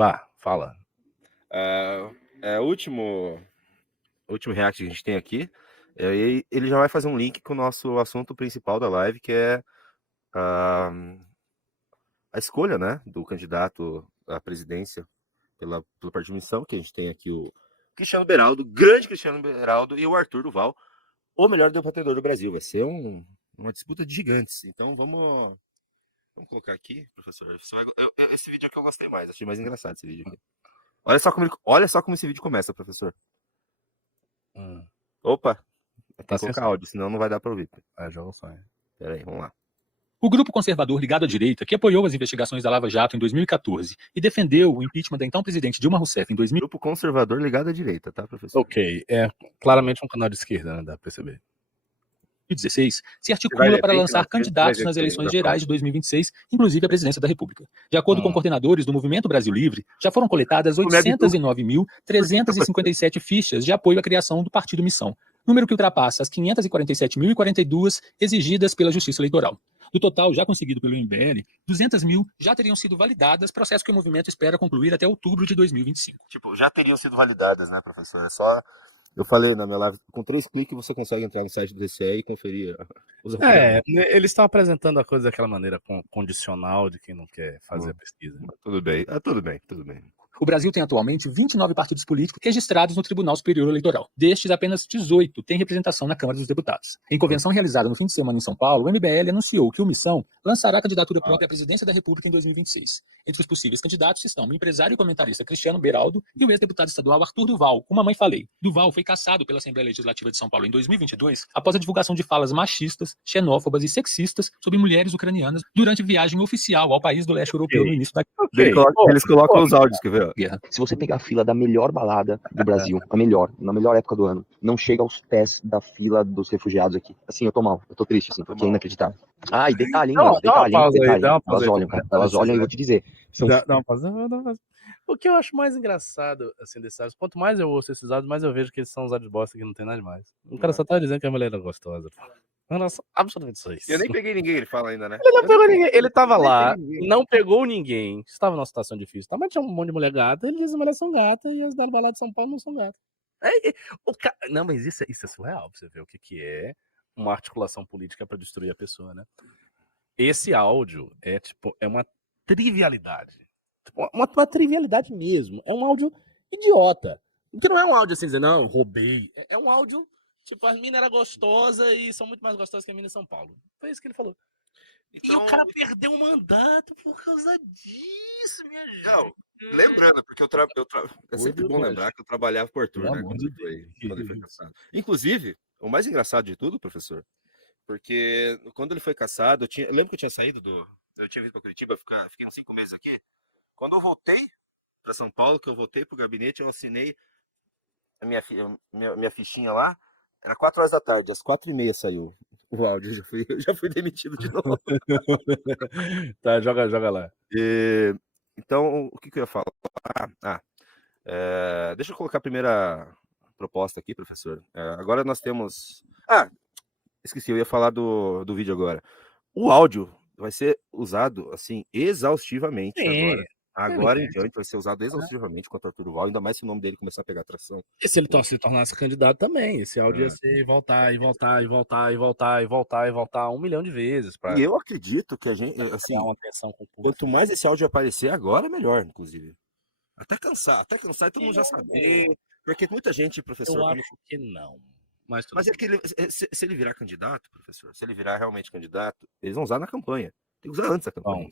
Vá, fala. O último react que a gente tem aqui, ele já vai fazer um link com o nosso assunto principal da live, que é a escolha, né, do candidato à presidência pelo Partido Missão, que a gente tem aqui o Cristiano Beraldo, grande Cristiano Beraldo, e o Arthur Duval, o melhor debatedor do Brasil. Vai ser uma disputa de gigantes. Então vamos colocar aqui, professor. Esse vídeo é que eu gostei mais, achei mais engraçado esse vídeo aqui. Olha só como esse vídeo começa, professor. Opa, tem que colocar áudio, senão não vai dar para ouvir. Joga o som. Pera aí, vamos lá. O grupo conservador ligado à direita, que apoiou as investigações da Lava Jato em 2014 e defendeu o impeachment da então presidente Dilma Rousseff em 2000... Grupo conservador ligado à direita, tá, professor? Ok, é claramente um canal de esquerda, né? Dá pra perceber. 2016, se articula para lançar candidatos nas eleições gerais de 2026, inclusive a presidência da República. De acordo com coordenadores do Movimento Brasil Livre, já foram coletadas 809.357 fichas de apoio à criação do Partido Missão, número que ultrapassa as 547.042 exigidas pela Justiça Eleitoral. Do total já conseguido pelo MBL, 200.000 já teriam sido validadas, processo que o movimento espera concluir até outubro de 2025. Tipo, já teriam sido validadas, né, professor? É só... Eu falei na minha live, com 3 cliques você consegue entrar no site do TCE e conferir os eles estão apresentando a coisa daquela maneira condicional de quem não quer fazer a pesquisa. Tudo bem, tudo bem. O Brasil tem atualmente 29 partidos políticos registrados no Tribunal Superior Eleitoral. Destes, apenas 18 têm representação na Câmara dos Deputados. Em convenção realizada no fim de semana em São Paulo, o MBL anunciou que o Missão lançará a candidatura própria à presidência da República em 2026. Entre os possíveis candidatos estão o empresário e comentarista Cristiano Beraldo e o ex-deputado estadual Arthur Duval, como a mãe falei. Duval foi cassado pela Assembleia Legislativa de São Paulo em 2022 após a divulgação de falas machistas, xenófobas e sexistas sobre mulheres ucranianas durante viagem oficial ao país do leste europeu no início da Eles colocam os áudios, quer ver? guerra. Se você pegar a fila da melhor balada do Brasil, na melhor época do ano, não chega aos pés da fila dos refugiados aqui. Assim, eu tô mal, eu tô triste, assim, porque é inacreditável. E detalhe, hein, mano, detalhe. Elas olham, cara, elas olham e eu vou te dizer. Dá uma pausa. O que eu acho mais engraçado, assim, desses áudios, quanto mais eu ouço esses áudios, mais eu vejo que eles são uns áudios bosta que não tem nada demais. O cara só tá dizendo que a mulher é gostosa. Nossa, absolutamente só isso. Eu nem peguei ninguém, ele fala ainda, né? Ele não pegou ninguém, ele tava lá, não pegou ninguém, estava numa situação difícil. Mas tinha um monte de mulher gata, ele diz que as mulheres são gatas e as da balada de São Paulo não são gatas. Não, mas isso é surreal pra você ver o que é uma articulação política pra destruir a pessoa, né? Esse áudio é uma trivialidade. Uma trivialidade mesmo. É um áudio idiota. Porque não é um áudio assim, dizer, não, roubei. É um áudio, tipo, as minas eram gostosas e são muito mais gostosas que a mina de São Paulo. Foi isso que ele falou. Então... E o cara perdeu o mandato por causa disso, minha gente. Não, lembrando, porque é sempre bom lembrar que eu trabalhava por Arthur, né? Quando ele foi caçado. Inclusive, o mais engraçado de tudo, professor, porque quando ele foi caçado, eu lembro que eu tinha saído eu tinha vindo para Curitiba, fiquei uns 5 meses aqui. Quando eu voltei para São Paulo, que eu voltei pro gabinete, eu assinei a minha fichinha lá. Era 4 horas da tarde, às 4h30 saiu o áudio, já fui demitido de novo. Tá, joga lá. Então, o que eu ia falar? Deixa eu colocar a primeira proposta aqui, professor. Agora nós temos... esqueci, eu ia falar do vídeo agora. O áudio vai ser usado, assim, exaustivamente agora. Agora em diante vai ser usado exaustivamente contra o Arthur Duval, ainda mais se o nome dele começar a pegar atração. E se ele se tornasse candidato também, esse áudio ia ser voltar 1 milhão de vezes. E eu acredito que a gente, assim, uma atenção com o público. Quanto mais esse áudio aparecer agora, melhor, inclusive. Até cansar e todo mundo já saber. Porque muita gente, professor... Eu acho que não. Mas é que se ele virar candidato, professor, se ele virar realmente candidato, eles vão usar na campanha. Tem que usar antes da campanha.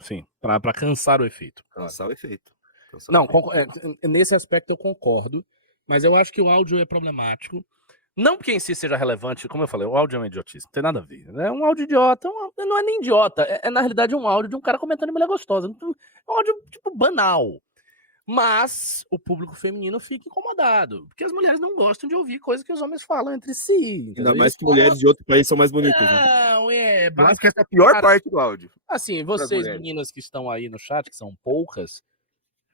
Sim, para cansar o efeito. Cansar o efeito. Nesse aspecto eu concordo, mas eu acho que o áudio é problemático. Não porque em si seja relevante, como eu falei, o áudio é uma idiotice, não tem nada a ver. É um áudio idiota, não é nem idiota, na realidade um áudio de um cara comentando mulher gostosa. É um áudio, tipo, banal. Mas o público feminino fica incomodado, porque as mulheres não gostam de ouvir coisas que os homens falam entre si. Entendeu? Ainda mais que mulheres de outro país são mais bonitas, né? Não, eu acho que essa é a pior parte do áudio. Assim, vocês meninas que estão aí no chat, que são poucas,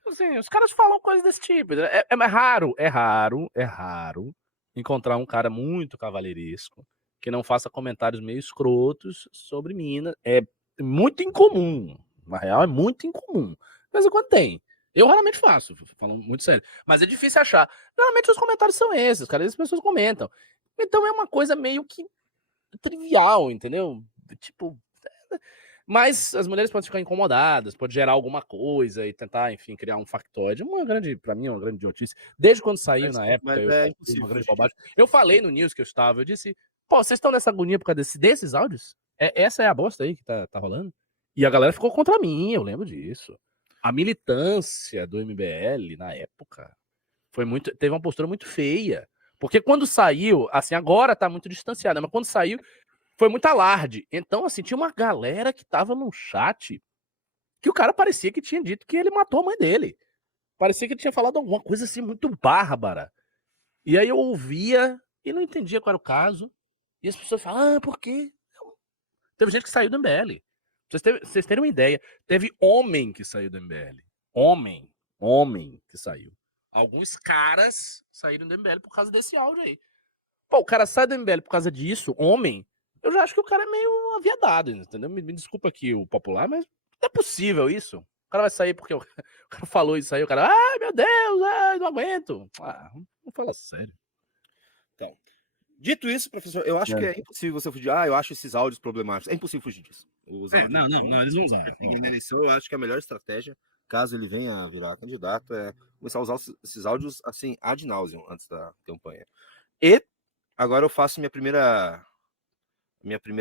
assim, os caras falam coisas desse tipo. É raro encontrar um cara muito cavalheiresco que não faça comentários meio escrotos sobre mina. É muito incomum. Na real, é muito incomum. Mas quando tem. Eu raramente faço, falando muito sério. Mas é difícil achar. Geralmente os comentários são esses, cara. As pessoas comentam. Então é uma coisa meio que trivial, entendeu? Tipo. Mas as mulheres podem ficar incomodadas, pode gerar alguma coisa e tentar, enfim, criar um factoide. Pra mim, é uma grande idiotice. Desde quando saiu, na época, eu falei uma grande bobagem. Eu falei no news que eu estava, eu disse, pô, vocês estão nessa agonia por causa desses áudios? Essa é a bosta aí que tá rolando? E a galera ficou contra mim, eu lembro disso. A militância do MBL, na época, teve uma postura muito feia. Porque quando saiu, assim, agora tá muito distanciada, mas quando saiu, foi muito alarde. Então, assim, tinha uma galera que tava no chat que o cara parecia que tinha dito que ele matou a mãe dele. Parecia que ele tinha falado alguma coisa assim muito bárbara. E aí eu ouvia e não entendia qual era o caso. E as pessoas falavam, por quê? Teve gente que saiu do MBL. Pra vocês terem uma ideia, teve homem que saiu do MBL. Homem que saiu. Alguns caras saíram do MBL por causa desse áudio aí. Pô, o cara sai do MBL por causa disso, homem, eu já acho que o cara é meio aviadado, entendeu? Me desculpa aqui o popular, mas não é possível isso. O cara vai sair porque o cara falou isso aí, o cara, ai meu Deus, ai, não aguento. Não fala sério. Então, dito isso, professor, eu acho que é impossível você fugir. Eu acho esses áudios problemáticos. É impossível fugir disso. Não, eles não usam. Na eleição, eu acho que a melhor estratégia, caso ele venha a virar candidato, é começar a usar esses áudios assim, ad nauseam, antes da campanha. E agora eu faço minha primeira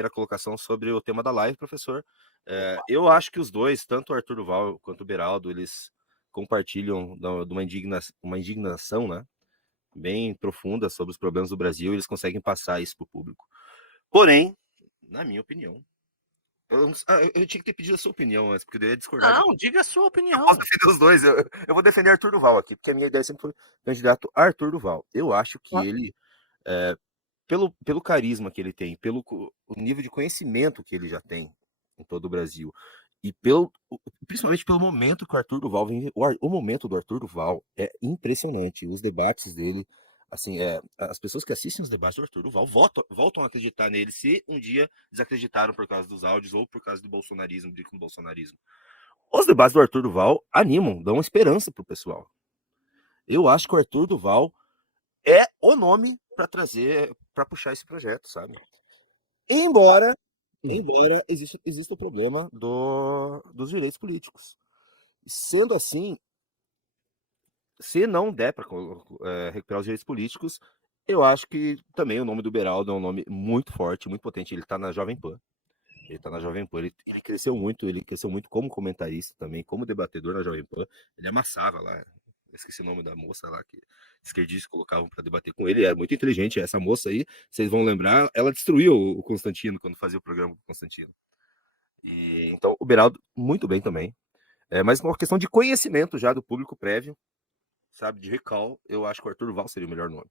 colocação sobre o tema da live, professor. Eu acho que os dois, tanto o Arthur Duval quanto o Beraldo, eles compartilham de uma indignação, né, bem profunda sobre os problemas do Brasil, e eles conseguem passar isso para o público. Porém, na minha opinião, eu tinha que ter pedido a sua opinião antes, porque eu ia discordar. Não, diga a sua opinião. Eu posso defender os dois. Eu vou defender Arthur Duval aqui, porque a minha ideia sempre foi candidato Arthur Duval. Eu acho que ele, pelo carisma que ele tem, pelo o nível de conhecimento que ele já tem em todo o Brasil, e principalmente pelo momento que o Arthur Duval vem. O momento do Arthur Duval é impressionante. Os debates dele, assim, as pessoas que assistem os debates do Arthur Duval voltam a acreditar nele, se um dia desacreditaram por causa dos áudios ou por causa do bolsonarismo, com o bolsonarismo. Os debates do Arthur Duval animam, dão esperança pro pessoal. Eu acho que o Arthur Duval é o nome para puxar esse projeto, sabe? Embora exista o problema dos direitos políticos. Sendo assim, se não der para recuperar os direitos políticos, eu acho que também o nome do Beraldo é um nome muito forte, muito potente. Ele está na Jovem Pan. Ele cresceu muito como comentarista também, como debatedor na Jovem Pan. Ele amassava lá. Eu esqueci o nome da moça lá que esquerdistas colocavam para debater com ele. Era muito inteligente. Essa moça aí, vocês vão lembrar, ela destruiu o Constantino quando fazia o programa com o Constantino. Então, o Beraldo, muito bem também. Mas uma questão de conhecimento já do público prévio, sabe, de recall, eu acho que o Arthur Duval seria o melhor nome.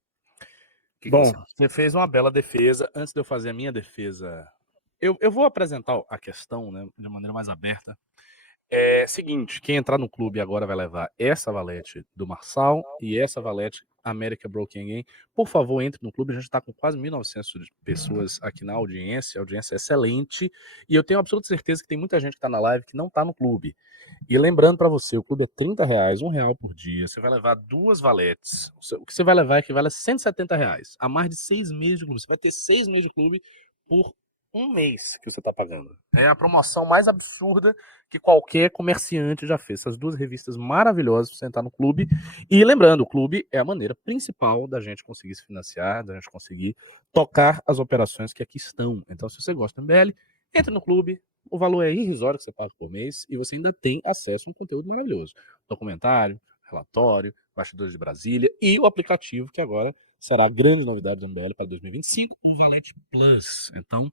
Bom, você fez uma bela defesa. Antes de eu fazer a minha defesa, eu vou apresentar a questão, né, de maneira mais aberta. Seguinte, quem entrar no clube agora vai levar essa valete do Marçal e essa valete América Broken Game. Por favor, entre no clube. A gente está com quase 1.900 pessoas aqui na audiência. A audiência é excelente. E eu tenho absoluta certeza que tem muita gente que está na live que não está no clube. E lembrando para você, o clube é R$30, R$1 por dia. Você vai levar 2 valetes. O que você vai levar equivale a R$170. A mais de 6 meses de clube. Você vai ter 6 meses de clube por 1 mês que você está pagando. É a promoção mais absurda que qualquer comerciante já fez. Essas 2 revistas maravilhosas para você entrar no clube. E lembrando, o clube é a maneira principal da gente conseguir se financiar, da gente conseguir tocar as operações que aqui estão. Então, se você gosta do MBL, entre no clube. O valor é irrisório que você paga por mês e você ainda tem acesso a um conteúdo maravilhoso. Documentário, relatório, Bastidores de Brasília e o aplicativo que agora será a grande novidade do MBL para 2025, o Valete Plus. Então,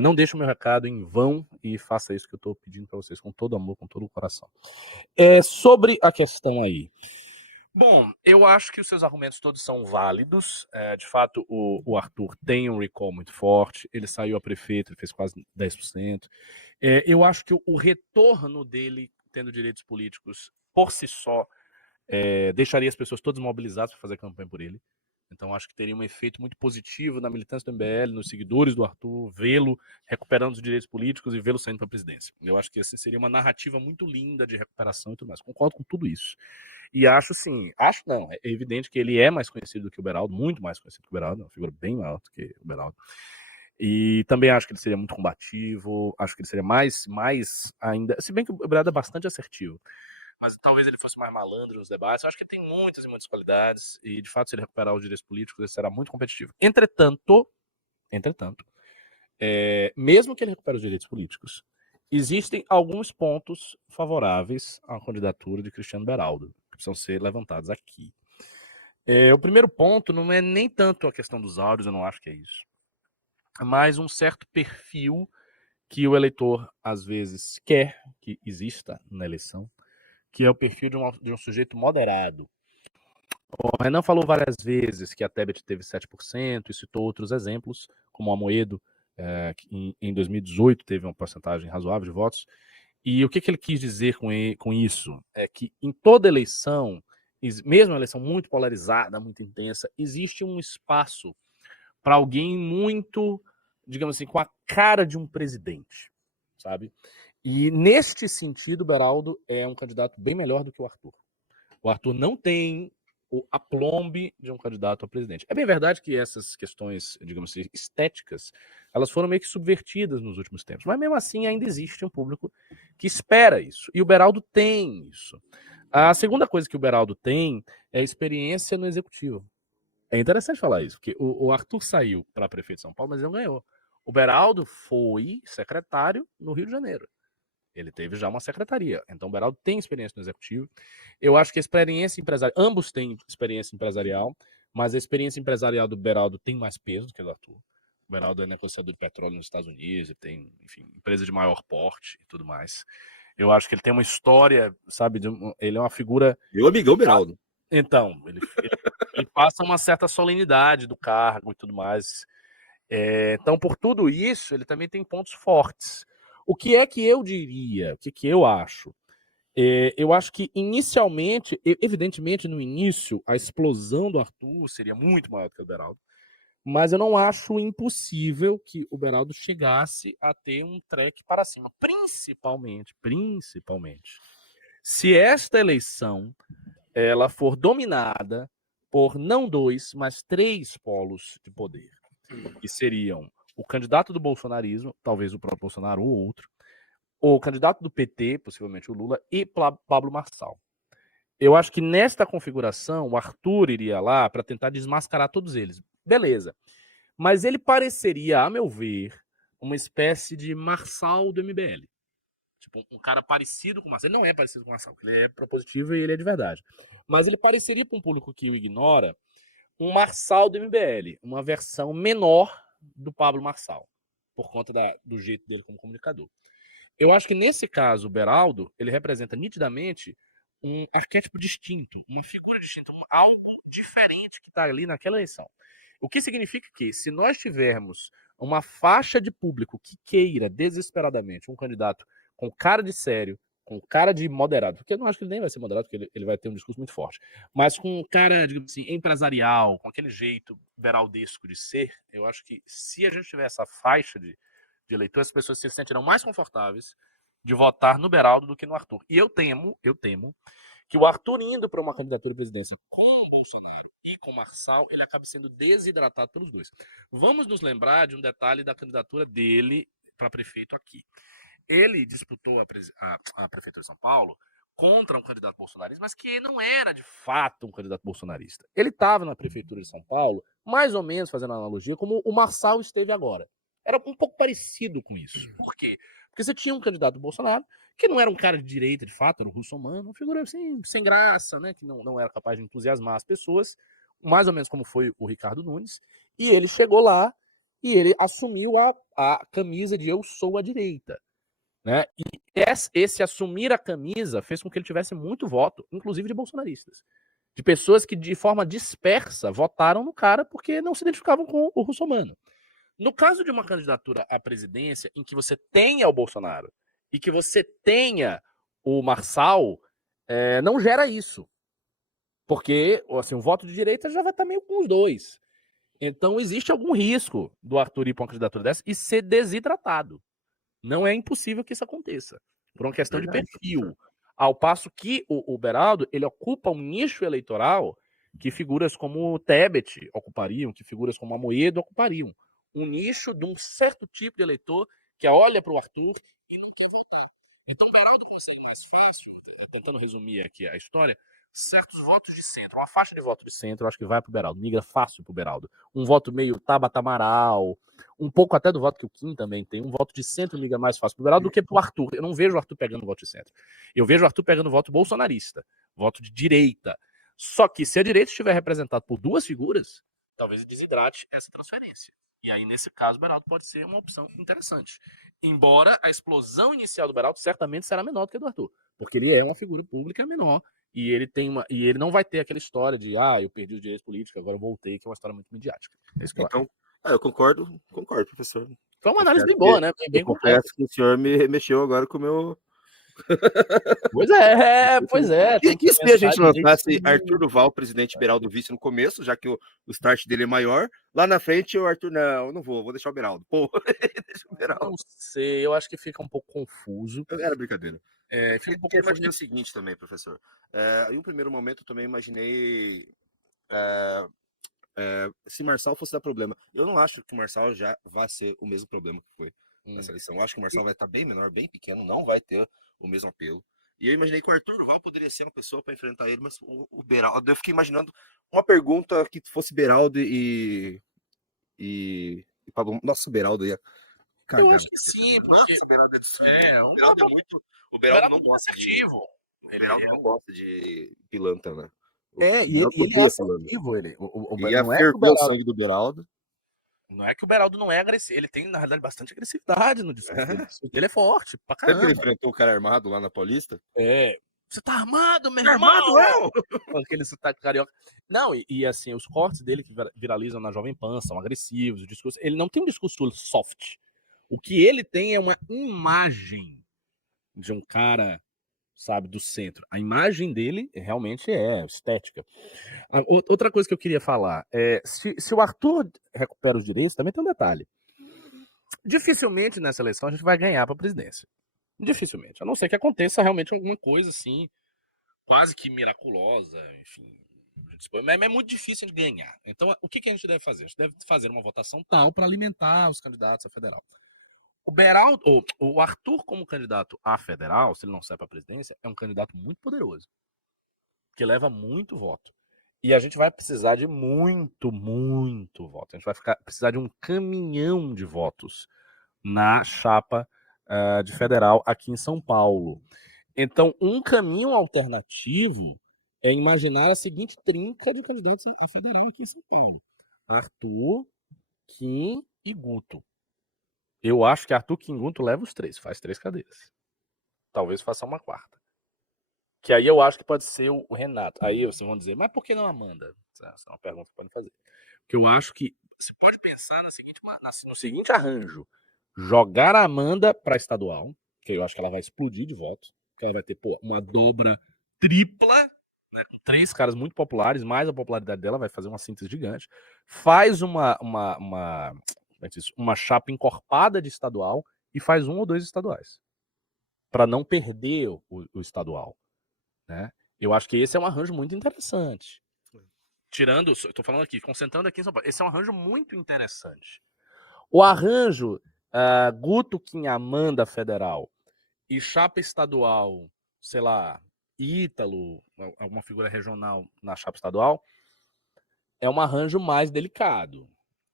não deixe o meu recado em vão e faça isso que eu estou pedindo para vocês com todo amor, com todo o coração. Sobre a questão aí. Bom, eu acho que os seus argumentos todos são válidos. De fato, o Arthur tem um recall muito forte. Ele saiu a prefeito, ele fez quase 10%. Eu acho que o retorno dele, tendo direitos políticos, por si só, deixaria as pessoas todas mobilizadas para fazer campanha por ele. Então, acho que teria um efeito muito positivo na militância do MBL, nos seguidores do Arthur, vê-lo recuperando os direitos políticos e vê-lo saindo para a presidência. Eu acho que essa seria uma narrativa muito linda de recuperação e tudo mais. Concordo com tudo isso. E acho, sim, é evidente que ele é mais conhecido do que o Beraldo, muito mais conhecido que o Beraldo, uma figura bem maior do que o Beraldo. E também acho que ele seria muito combativo, acho que ele seria mais ainda, se bem que o Beraldo é bastante assertivo, mas talvez ele fosse mais malandro nos debates. Eu acho que ele tem muitas e muitas qualidades, e de fato, se ele recuperar os direitos políticos, ele será muito competitivo. Entretanto, mesmo que ele recupere os direitos políticos, existem alguns pontos favoráveis à candidatura de Cristiano Beraldo, que precisam ser levantados aqui. O primeiro ponto não é nem tanto a questão dos áudios, eu não acho que é isso, mas um certo perfil que o eleitor, às vezes, quer que exista na eleição, que é o perfil de um sujeito moderado. O Renan falou várias vezes que a Tebet teve 7% e citou outros exemplos, como o Amoedo, que em 2018 teve uma porcentagem razoável de votos. E o que ele quis dizer com isso? É que em toda eleição, mesmo uma eleição muito polarizada, muito intensa, existe um espaço para alguém muito, digamos assim, com a cara de um presidente, sabe? E neste sentido, o Beraldo é um candidato bem melhor do que o Arthur. O Arthur não tem o aplombe de um candidato a presidente. É bem verdade que essas questões, digamos assim, estéticas, elas foram meio que subvertidas nos últimos tempos, mas mesmo assim ainda existe um público que espera isso, e o Beraldo tem isso. A segunda coisa que o Beraldo tem é a experiência no executivo. É interessante falar isso, porque o Arthur saiu para prefeito de São Paulo, mas ele não ganhou. O Beraldo foi secretário no Rio de Janeiro. Ele teve já uma secretaria. Então o Beraldo tem experiência no executivo. Eu acho que a experiência empresarial, ambos têm experiência empresarial, mas a experiência empresarial do Beraldo tem mais peso do que a do Arthur. O Beraldo é negociador de petróleo nos Estados Unidos, e tem, enfim, empresa de maior porte e tudo mais. Eu acho que ele tem uma história, sabe, ele é uma figura... Meu amigão Beraldo. Então, ele passa uma certa solenidade do cargo e tudo mais. Então, por tudo isso, ele também tem pontos fortes. O que é que eu diria? O que eu acho? Eu acho que inicialmente, evidentemente no início, a explosão do Arthur seria muito maior do que o Beraldo, mas eu não acho impossível que o Beraldo chegasse a ter um track para cima, principalmente, se esta eleição ela for dominada por não 2, mas 3 polos de poder, que seriam o candidato do bolsonarismo, talvez o próprio Bolsonaro ou outro, o candidato do PT, possivelmente o Lula, e Pablo Marçal. Eu acho que nesta configuração, o Arthur iria lá para tentar desmascarar todos eles. Beleza. Mas ele pareceria, a meu ver, uma espécie de Marçal do MBL. Tipo, um cara parecido com o Marçal. Ele não é parecido com o Marçal, porque ele é propositivo e ele é de verdade. Mas ele pareceria para um público que o ignora um Marçal do MBL, uma versão menor do Pablo Marçal, por conta do jeito dele como comunicador. Eu acho que nesse caso, o Beraldo, ele representa nitidamente um arquétipo distinto, uma figura distinta, algo diferente que está ali naquela eleição. O que significa que, se nós tivermos uma faixa de público que queira desesperadamente um candidato com cara de sério, com cara de moderado, porque eu não acho que ele nem vai ser moderado, porque ele vai ter um discurso muito forte, mas com cara, digamos assim, empresarial, com aquele jeito beraldesco de ser, eu acho que se a gente tiver essa faixa de eleitor, as pessoas se sentirão mais confortáveis de votar no Beraldo do que no Arthur. E eu temo que o Arthur indo para uma candidatura de presidência com o Bolsonaro e com o Marçal, ele acabe sendo desidratado pelos dois. Vamos nos lembrar de um detalhe da candidatura dele para prefeito aqui. Ele disputou a prefeitura de São Paulo contra um candidato bolsonarista, mas que não era de fato um candidato bolsonarista. Ele estava na prefeitura de São Paulo, mais ou menos fazendo analogia, como o Marçal esteve agora. Era um pouco parecido com isso. Por quê? Porque você tinha um candidato do Bolsonaro, que não era um cara de direita, de fato, era um russomano, uma figura assim, sem graça, né, que não era capaz de entusiasmar as pessoas, mais ou menos como foi o Ricardo Nunes, e ele chegou lá e ele assumiu a camisa de eu sou a direita. Né? E esse assumir a camisa fez com que ele tivesse muito voto, inclusive de bolsonaristas. De pessoas que, de forma dispersa, votaram no cara porque não se identificavam com o russomano. No caso de uma candidatura à presidência em que você tenha o Bolsonaro e que você tenha o Marçal, não gera isso. Porque, assim, o voto de direita já vai estar meio com os dois. Então, existe algum risco do Arthur ir para uma candidatura dessa e ser desidratado. Não é impossível que isso aconteça, por uma questão de perfil. Ao passo que o Beraldo, ele ocupa um nicho eleitoral que figuras como o Tebet ocupariam, que figuras como Amoedo ocupariam. Um nicho de um certo tipo de eleitor que olha para o Arthur e não quer votar. Então o Beraldo consegue mais fácil, tentando resumir aqui a história, certos votos de centro, uma faixa de voto de centro, eu acho que vai pro Beraldo, migra fácil pro Beraldo. Um voto meio Tabata Amaral, um pouco até do voto que o Kim também tem, um voto de centro migra mais fácil pro Beraldo do que pro Arthur. Eu não vejo o Arthur pegando voto de centro. Eu vejo o Arthur pegando voto bolsonarista, voto de direita. Só que se a direita estiver representada por duas figuras, talvez desidrate essa transferência. E aí, nesse caso, o Beraldo pode ser uma opção interessante. Embora a explosão inicial do Beraldo certamente será menor do que a do Arthur, porque ele é uma figura pública menor e ele não vai ter aquela história de eu perdi os direitos políticos, agora eu voltei, que é uma história muito midiática. É isso que eu acho. Eu concordo, professor. Foi uma análise bem boa, né? Bem completa. Confesso que o senhor me mexeu agora com o meu... Pois é. Tem que se a gente lançasse Arthur Duval, presidente Beraldo vice no começo, já que o start dele é maior, lá na frente o Arthur, não vou deixar o Beraldo. Pô, deixa o Beraldo. Não sei, eu acho que fica um pouco confuso. Era brincadeira. Fica um pouco eu imaginei o seguinte também, professor. Em um primeiro momento eu também imaginei se Marçal fosse dar problema. Eu não acho que o Marçal já vai ser o mesmo problema que foi nessa eleição. Eu acho que o Marçal vai estar bem menor, bem pequeno, não vai ter o mesmo apelo. E eu imaginei que o Arthur Duval poderia ser uma pessoa para enfrentar ele, mas o Beraldo, eu fiquei imaginando uma pergunta que fosse Beraldo e nossa, o Beraldo ia cagar. Eu acho que sim, porque Nossa, o Beraldo o Beraldo é muito... O Beraldo não gosta assertivo. O Beraldo não gosta de pilantra, né? E ele é assertivo, ele. Não é que o sangue do Beraldo. Não é que o Beraldo não é agressivo. Ele tem, na realidade, bastante agressividade no discurso dele. O discurso dele é forte, pra caramba. Sempre que ele enfrentou o cara armado lá na Paulista? Você tá armado, meu irmão? Armado, com aquele sotaque carioca. Não, e assim, os cortes dele que viralizam na Jovem Pan são agressivos. O discurso, ele não tem um discurso soft. O que ele tem é uma imagem de um cara, sabe, do centro. A imagem dele realmente é estética. Outra coisa que eu queria falar é, se o Arthur recupera os direitos, também tem um detalhe. Dificilmente nessa eleição a gente vai ganhar para a presidência. Dificilmente. A não ser que aconteça realmente alguma coisa assim, quase que miraculosa, enfim. Mas é muito difícil de ganhar. Então, o que a gente deve fazer? A gente deve fazer uma votação tal para alimentar os candidatos a federal. O Beraldo, o Arthur, como candidato a federal, se ele não sai para a presidência, é um candidato muito poderoso, que leva muito voto. E a gente vai precisar de muito voto. A gente vai precisar de um caminhão de votos na chapa de federal aqui em São Paulo. Então, um caminho alternativo é imaginar a seguinte trinca de candidatos a federal aqui em São Paulo: Arthur, Kim e Guto. Eu acho que Arthur, Kim e Guto leva os três, faz 3 cadeiras. Talvez faça uma quarta. Que aí eu acho que pode ser o Renato. Aí vocês vão dizer, mas por que não a Amanda? Essa é uma pergunta que podem fazer. Porque eu acho que você pode pensar no seguinte arranjo: jogar a Amanda para estadual, que eu acho que ela vai explodir de voto, que ela vai ter uma dobra tripla, né, com 3 caras muito populares, mais a popularidade dela vai fazer uma síntese gigante. Faz uma chapa encorpada de estadual e faz 1 ou 2 estaduais, para não perder o estadual. Né? Eu acho que esse é um arranjo muito interessante. Tirando, estou falando aqui, concentrando aqui em São Paulo, esse é um arranjo muito interessante. O arranjo Guto, Kim, Amanda federal e chapa estadual, sei lá, Ítalo, alguma figura regional na chapa estadual, é um arranjo mais delicado,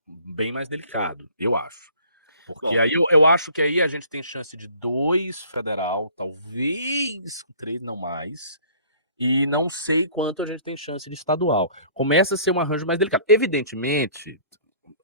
bem mais delicado, eu acho. Porque aí eu acho que aí a gente tem chance de 2 federal, talvez 3, não mais. E não sei quanto a gente tem chance de estadual. Começa a ser um arranjo mais delicado. Evidentemente,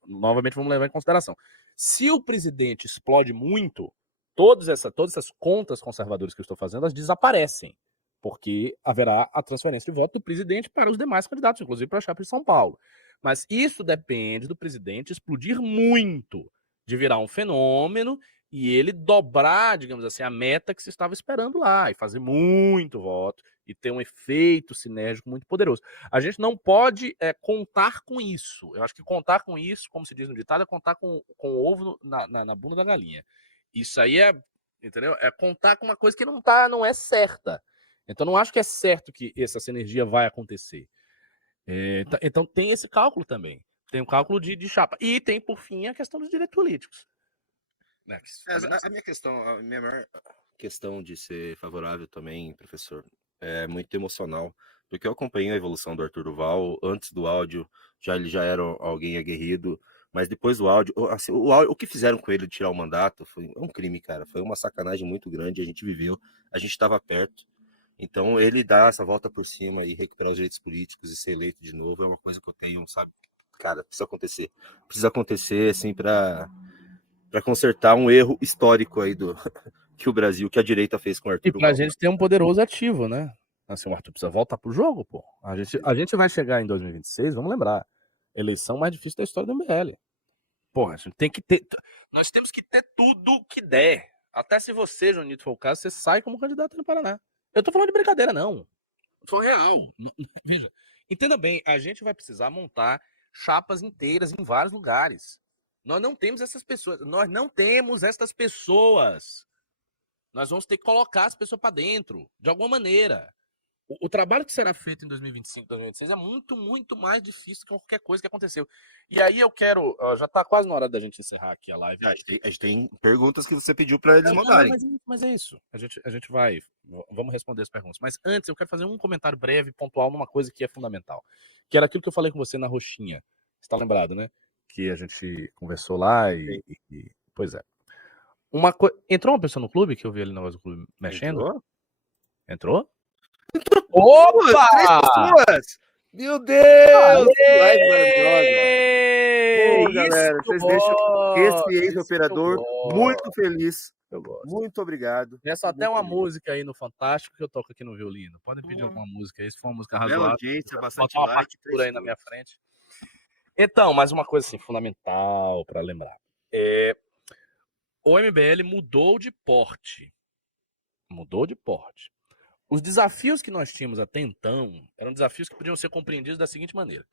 novamente vamos levar em consideração, se o presidente explode muito, todas essas contas conservadoras que eu estou fazendo, elas desaparecem. Porque haverá a transferência de voto do presidente para os demais candidatos, inclusive para a chapa de São Paulo. Mas isso depende do presidente explodir muito, de virar um fenômeno e ele dobrar, digamos assim, a meta que se estava esperando lá, e fazer muito voto, e ter um efeito sinérgico muito poderoso. A gente não pode contar com isso. Eu acho que contar com isso, como se diz no ditado, é contar com o ovo na bunda da galinha. Isso aí entendeu? É contar com uma coisa que não é certa. Então não acho que é certo que essa sinergia vai acontecer. Então tem esse cálculo também. Tem um cálculo de chapa. E tem, por fim, a questão dos direitos políticos. A minha maior questão de ser favorável também, professor, é muito emocional, porque eu acompanhei a evolução do Arthur Duval. Antes do áudio, ele já era alguém aguerrido, mas depois do áudio, assim, o que fizeram com ele de tirar o mandato foi um crime, cara. Foi uma sacanagem muito grande. A gente viveu, a gente estava perto. Então, ele dar essa volta por cima e recuperar os direitos políticos e ser eleito de novo é uma coisa que eu tenho, sabe? Cara, precisa acontecer. Precisa acontecer, assim, para consertar um erro histórico aí que a direita fez com o Arthur. E pra gente ter um poderoso ativo, né? Assim, o Arthur precisa voltar pro jogo, pô. A gente vai chegar em 2026, vamos lembrar, eleição mais difícil da história do MBL. Porra, a gente tem que ter... Nós temos que ter tudo que der. Até se você, Joanito, for o caso, você sai como candidato no Paraná. Eu tô falando de brincadeira, não. Eu tô real. Veja, entenda bem, a gente vai precisar montar chapas inteiras em vários lugares. Nós não temos essas pessoas. Nós vamos ter que colocar as pessoas para dentro, de alguma maneira. O trabalho que será feito em 2025, 2026 é muito, muito mais difícil que qualquer coisa que aconteceu. E aí eu quero... já tá quase na hora da gente encerrar aqui a live. A gente tem perguntas que você pediu para eles mandarem. Mas é isso. A gente vai... Vamos responder as perguntas. Mas antes eu quero fazer um comentário breve, pontual, numa coisa que é fundamental. Que era aquilo que eu falei com você na roxinha. Você tá lembrado, né? Que a gente conversou lá e pois é. Entrou uma pessoa no clube, que eu vi ali no negócio do clube mexendo? Entrou? Opa! 3 pessoas! Meu Deus! Que live maravilhosa! Pô, galera, vocês deixam esse ex-operador muito feliz. Eu gosto. Muito obrigado. Peço até uma música aí no Fantástico que eu toco aqui no violino. Podem pedir alguma música aí, se for uma música razoável. Bela audiência, bastante botar uma like. partitura aí na minha frente. Então, mais uma coisa assim, fundamental para lembrar. O MBL mudou de porte. Mudou de porte. Os desafios que nós tínhamos até então eram desafios que podiam ser compreendidos da seguinte maneira.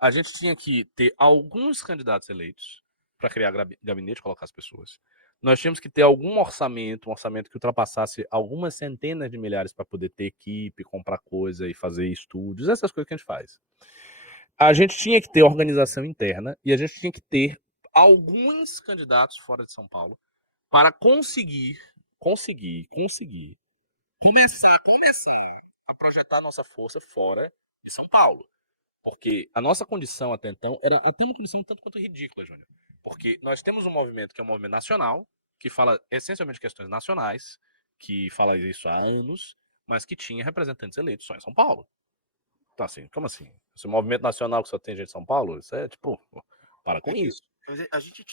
A gente tinha que ter alguns candidatos eleitos para criar gabinete, colocar as pessoas. Nós tínhamos que ter algum orçamento, um orçamento que ultrapassasse algumas centenas de milhares para poder ter equipe, comprar coisa e fazer estúdios, essas coisas que a gente faz. A gente tinha que ter organização interna e a gente tinha que ter alguns candidatos fora de São Paulo para conseguir começar a projetar a nossa força fora de São Paulo. Porque a nossa condição até então era até uma condição tanto quanto ridícula, Júnior. Porque nós temos um movimento que é um movimento nacional, que fala essencialmente de questões nacionais, que fala isso há anos, mas que tinha representantes eleitos só em São Paulo. Então assim, como assim? Esse movimento nacional que só tem gente em São Paulo, isso é tipo, para com isso. A gente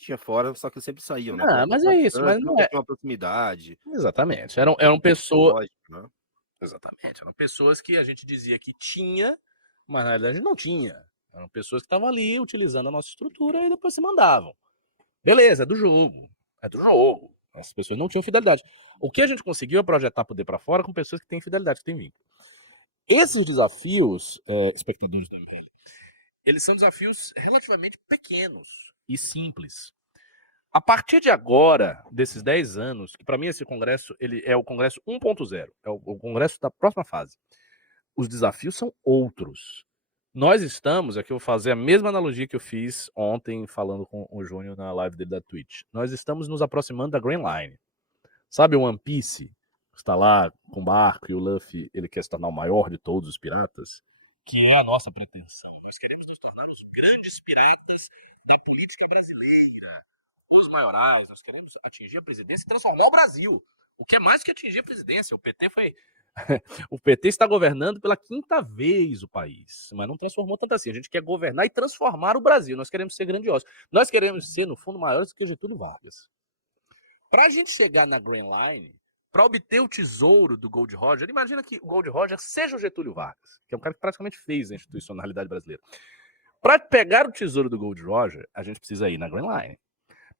tinha fora, só que sempre saíam, né? Mas é isso, mas não é uma proximidade. Exatamente. Eram pessoas. Né? Exatamente. Eram pessoas que a gente dizia que tinha, mas na realidade não tinha. Eram pessoas que estavam ali utilizando a nossa estrutura e depois se mandavam. Beleza, é do jogo. É do jogo. As pessoas não tinham fidelidade. O que a gente conseguiu é projetar poder para fora com pessoas que têm fidelidade, que têm vínculo. Esses desafios, espectadores do MBL, eles são desafios relativamente pequenos e simples. A partir de agora, desses 10 anos, que para mim esse congresso ele é o congresso 1.0, é o congresso da próxima fase. Os desafios são outros. Nós estamos, aqui eu vou fazer a mesma analogia que eu fiz ontem falando com o Júnior na live dele da Twitch. Nós estamos nos aproximando da Grand Line. Sabe o One Piece? Está lá com o barco e o Luffy, ele quer se tornar o maior de todos os piratas? Que é a nossa pretensão. Nós queremos nos tornar os grandes piratas da política brasileira. Os maiorais, nós queremos atingir a presidência e transformar o Brasil. O que é mais que atingir a presidência? O PT está governando pela 5ª vez o país, mas não transformou tanto assim. A gente quer governar e transformar o Brasil. Nós queremos ser grandiosos. Nós queremos ser, no fundo, maiores do que Getúlio Vargas. Para a gente chegar na Grand Line, para obter o tesouro do Gold Roger, imagina que o Gold Roger seja o Getúlio Vargas, que é um cara que praticamente fez a institucionalidade brasileira. Para pegar o tesouro do Gold Roger, a gente precisa ir na Grand Line.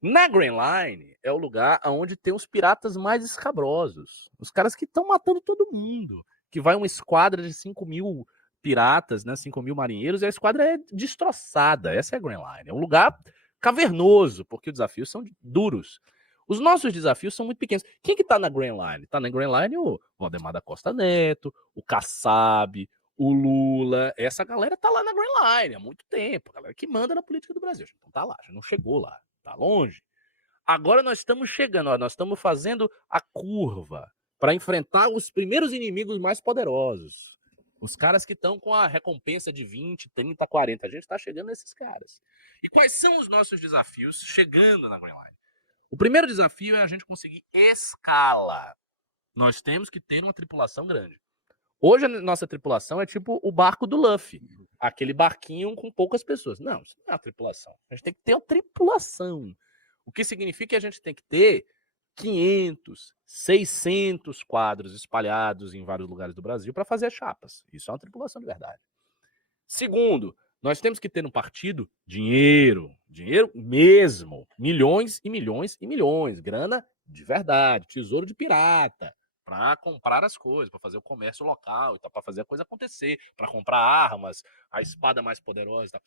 Na Grand Line é o lugar onde tem os piratas mais escabrosos. Os caras que estão matando todo mundo. que vai uma esquadra de 5.000 piratas, né, 5.000 marinheiros, e a esquadra é destroçada. Essa é a Grand Line. É um lugar cavernoso, porque os desafios são duros. Os nossos desafios são muito pequenos. Quem que tá na Grand Line? Tá na Grand Line o Valdemar da Costa Neto, o Kassab, o Lula. Essa galera tá lá na Grand Line há muito tempo. A galera que manda na política do Brasil. Então tá lá, já não chegou lá. Tá longe. Agora nós estamos chegando, ó, nós estamos fazendo a curva para enfrentar os primeiros inimigos mais poderosos. Os caras que estão com a recompensa de 20, 30, 40. A gente está chegando nesses caras. E quais são os nossos desafios chegando na Grand Line? O primeiro desafio é a gente conseguir escala. Nós temos que ter uma tripulação grande. Hoje a nossa tripulação é tipo o barco do Luffy. Aquele barquinho com poucas pessoas. Não, isso não é uma tripulação. A gente tem que ter uma tripulação. O que significa que a gente tem que ter 500, 600 quadros espalhados em vários lugares do Brasil para fazer chapas. Isso é uma tripulação de verdade. Segundo, nós temos que ter no partido dinheiro. Dinheiro mesmo. Milhões e milhões e milhões. Grana de verdade. Tesouro de pirata. Para comprar as coisas, para fazer o comércio local, para fazer a coisa acontecer, para comprar armas, a espada mais poderosa. Tal.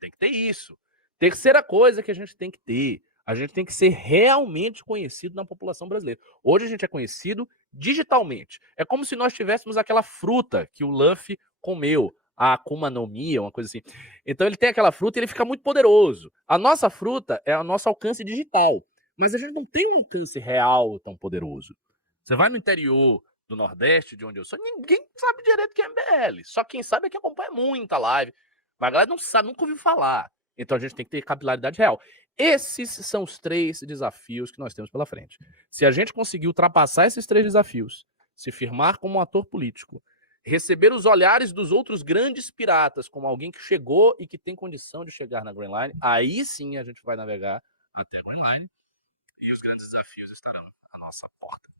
Tem que ter isso. Terceira coisa que a gente tem que ter, a gente tem que ser realmente conhecido na população brasileira. Hoje a gente é conhecido digitalmente. É como se nós tivéssemos aquela fruta que o Luffy comeu, a Akuma no Mi, uma coisa assim. Então ele tem aquela fruta e ele fica muito poderoso. A nossa fruta é o nosso alcance digital, mas a gente não tem um alcance real tão poderoso. Você vai no interior do Nordeste, de onde eu sou, ninguém sabe direito o que é MBL. Só quem sabe é que acompanha muita live. Mas a galera não sabe, nunca ouviu falar. Então a gente tem que ter capilaridade real. Esses são os 3 desafios que nós temos pela frente. Se a gente conseguir ultrapassar esses 3 desafios, se firmar como um ator político, receber os olhares dos outros grandes piratas como alguém que chegou e que tem condição de chegar na Grand Line, aí sim a gente vai navegar até a Grand Line e os grandes desafios estarão à nossa porta.